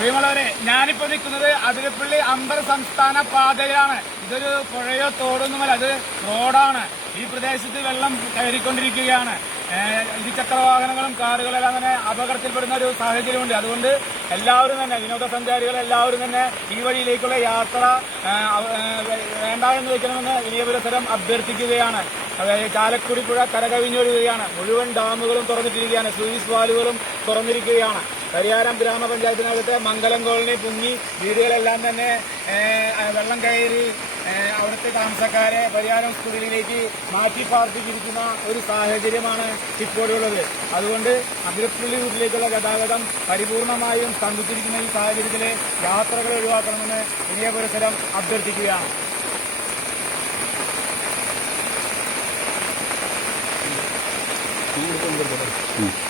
പ്രിയമുള്ളവരെ, ഞാനിപ്പോ നിൽക്കുന്നത് അതിരപ്പള്ളി അന്തർ സംസ്ഥാന പാതയിലാണ്. ഇതൊരു പുഴയോ തോടൊന്നുമല്ല, അത് റോഡാണ്. ഈ പ്രദേശത്ത് വെള്ളം കയറിക്കൊണ്ടിരിക്കുകയാണ്. ഇരുചക്ര വാഹനങ്ങളും കാറുകളെല്ലാം തന്നെ അപകടത്തിൽപ്പെടുന്ന ഒരു സാഹചര്യമുണ്ട്. അതുകൊണ്ട് എല്ലാവരും തന്നെ, വിനോദസഞ്ചാരികൾ എല്ലാവരും തന്നെ ഈ വഴിയിലേക്കുള്ള യാത്ര വേണ്ട എന്ന് വെക്കണമെന്ന് വിനയപുരസരം അഭ്യർത്ഥിക്കുകയാണ്. ചാലക്കുടി പുഴ കരകവിഞ്ഞൊഴുകുകയാണ്. മുഴുവൻ ഡാമുകളും തുറന്നിട്ടിരിക്കുകയാണ്. സ്ലൂയിസ് വാലുകളും തുറന്നിരിക്കുകയാണ്. പരിയാരം ഗ്രാമപഞ്ചായത്തിനകത്തെ മംഗലം കോളനി പൊങ്ങി വീടുകളെല്ലാം തന്നെ വെള്ളം കയറി അവിടുത്തെ താമസക്കാരെ പരിയാരം സ്കൂളിലേക്ക് മാറ്റി പാർപ്പിച്ചിരിക്കുന്ന ഒരു സാഹചര്യമാണ് ഇപ്പോഴുള്ളത്. അതുകൊണ്ട് അതിരപ്പള്ളി റൂട്ടിലേക്കുള്ള ഗതാഗതം പരിപൂർണമായും സ്തംഭിച്ചിരിക്കുന്ന ഈ സാഹചര്യത്തിലെ യാത്രകൾ ഒഴിവാക്കണമെന്ന് വിനയപുരസരം അഭ്യർത്ഥിക്കുകയാണ്. Ini